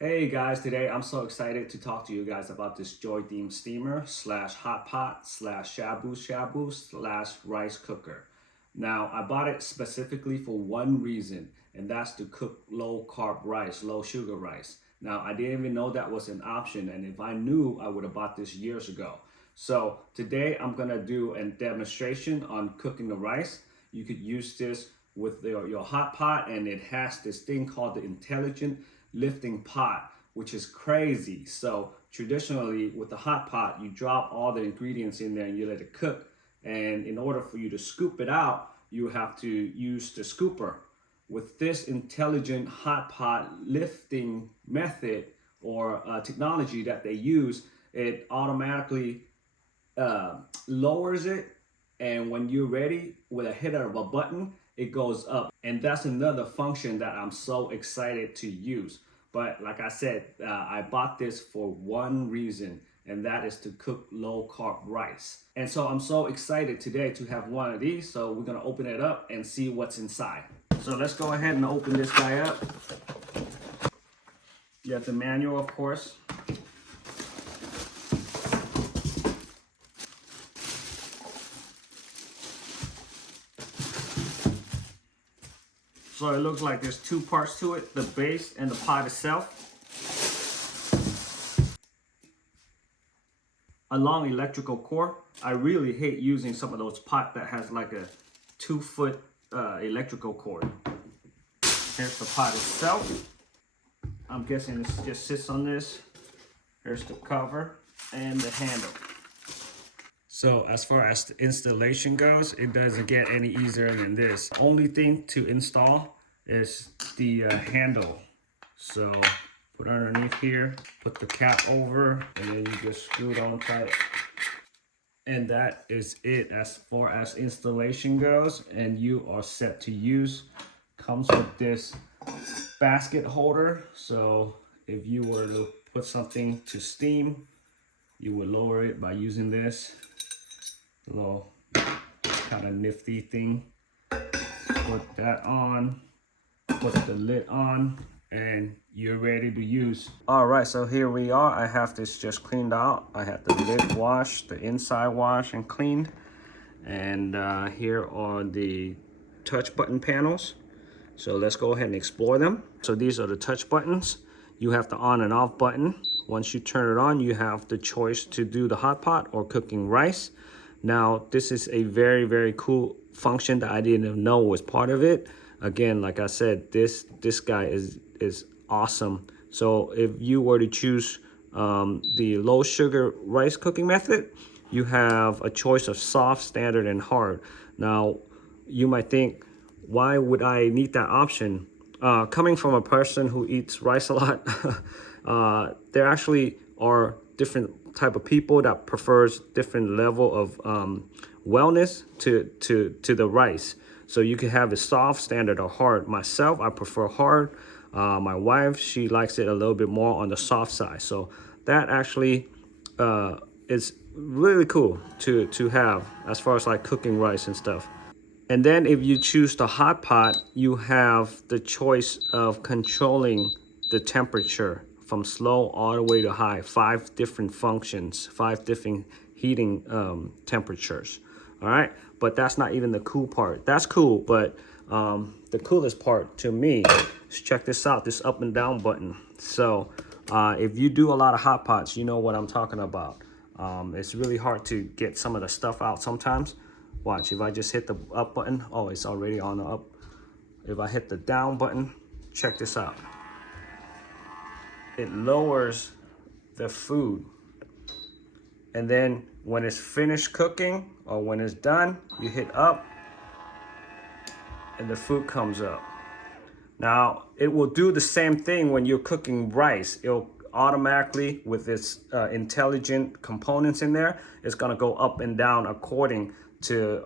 Hey guys, today I'm so excited to talk to you guys about this Joydeem steamer slash hot pot slash shabu shabu slash rice cooker. Now, I bought it specifically for one reason, and that's to cook low carb rice, low sugar rice. Now, I didn't even know that was an option, and if I knew, I would have bought this years ago. So today I'm gonna do a demonstration on cooking the rice. You could use this with your hot pot, and it has this thing called the intelligent lifting pot, which is crazy. So traditionally with the hot pot, you drop all the ingredients in there and you let it cook. And in order for you to scoop it out, you have to use the scooper. With this intelligent hot pot lifting method or technology that they use, it automatically lowers it, and when you're ready with a hit of a button, it goes up. And that's another function that I'm so excited to use. But like I said, I bought this for one reason, and that is to cook low carb rice. And so I'm so excited today to have one of these. So we're gonna open it up and see what's inside. So let's go ahead and open this guy up. You have the manual, of course. So it looks like there's two parts to it, the base and the pot itself. A long electrical cord. I really hate using some of those pot that has like a 2-foot electrical cord. Here's the pot itself. I'm guessing this just sits on this. Here's the cover and the handle. So as far as the installation goes, it doesn't get any easier than this. Only thing to install is the handle. So put underneath here, put the cap over, and then you just screw it on tight. And that is it as far as installation goes, and you are set to use. Comes with this basket holder, so if you were to put something to steam, you would lower it by using this little kind of nifty thing. Put that on, put the lid on, and you're ready to use. All right, so here we are. I have this just cleaned out. I had the lid washed, the inside washed and cleaned. And here are the touch button panels. So let's go ahead and explore them. So these are the touch buttons. You have the on and off button. Once you turn it on, you have the choice to do the hot pot or cooking rice. Now, this is a very, very cool function that I didn't know was part of it. Again, like I said, this guy is awesome. So if you were to choose the low sugar rice cooking method, you have a choice of soft, standard, and hard. Now, you might think, why would I need that option? Coming from a person who eats rice a lot, there actually are different type of people that prefers different level of wellness to the rice. So you can have it soft, standard, or hard. Myself, I prefer hard. My wife, she likes it a little bit more on the soft side. So that actually is really cool to have as far as like cooking rice and stuff. And then if you choose the hot pot, you have the choice of controlling the temperature from slow all the way to high. 5 different functions, 5 different heating temperatures. All right, but that's not even the cool part. That's cool, but the coolest part to me is, check this out, this up and down button. So if you do a lot of hot pots, you know what I'm talking about. It's really hard to get some of the stuff out sometimes. Watch, if I just hit the up button, oh, it's already on the up. If I hit the down button, check this out. It lowers the food. And then when it's finished cooking or when it's done, you hit up and the food comes up. Now, it will do the same thing when you're cooking rice. It'll automatically, with its intelligent components in there, it's gonna go up and down according to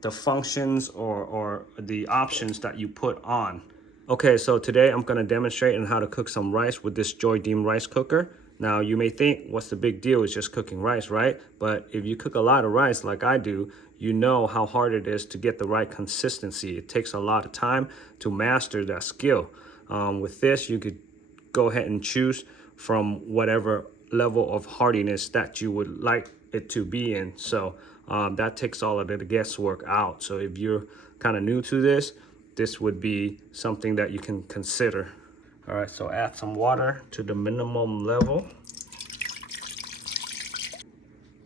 the functions or the options that you put on. Okay, so today I'm gonna demonstrate on how to cook some rice with this Joydeem rice cooker. Now you may think, what's the big deal? It's just cooking rice, right? But if you cook a lot of rice like I do, you know how hard it is to get the right consistency. It takes a lot of time to master that skill. With this, you could go ahead and choose from whatever level of hardiness that you would like it to be in. So that takes all of the guesswork out. So if you're kind of new to this, this would be something that you can consider. All right, so add some water to the minimum level.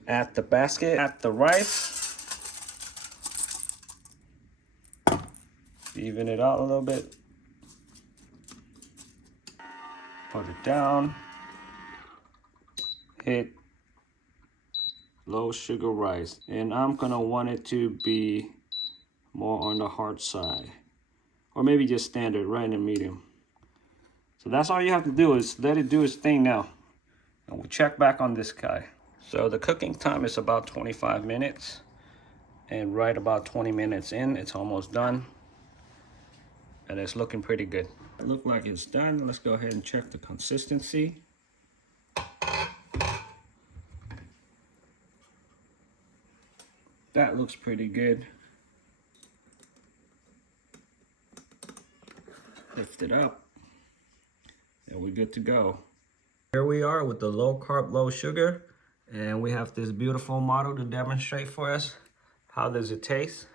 Add the basket, add the rice. Even it out a little bit. Put it down. Hit low sugar rice. And I'm gonna want it to be more on the hard side. Or maybe just standard, right in the medium. So that's all you have to do is let it do its thing now. And we'll check back on this guy. So the cooking time is about 25 minutes. And right about 20 minutes in, it's almost done. And it's looking pretty good. It looks like it's done. Let's go ahead and check the consistency. That looks pretty good. Lift it up. And we're good to go. Here we are with the low carb, low sugar. And we have this beautiful model to demonstrate for us. How does it taste?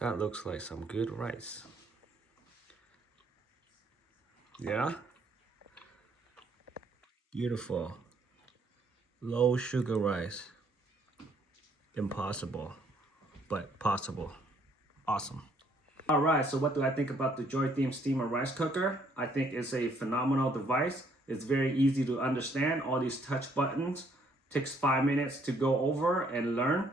That looks like some good rice. Yeah? Beautiful. Low sugar rice. Impossible, but possible. Awesome. All right, so what do I think about the Joydeem steamer rice cooker? I think it's a phenomenal device. It's very easy to understand. All these touch buttons. Takes 5 minutes to go over and learn.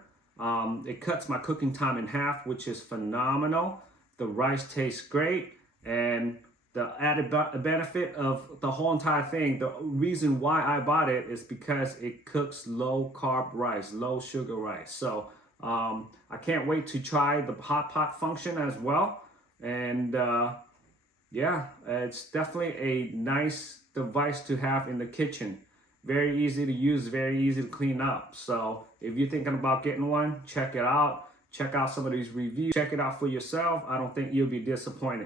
It cuts my cooking time in half, which is phenomenal. The rice tastes great, and the added benefit of the whole entire thing, the reason why I bought it is because it cooks low carb rice, low sugar rice. So I can't wait to try the hot pot function as well. And yeah, it's definitely a nice device to have in the kitchen. Very easy to use, very easy to clean up. So if you're thinking about getting one, check it out. Check out some of these reviews. Check it out for yourself. I don't think you'll be disappointed.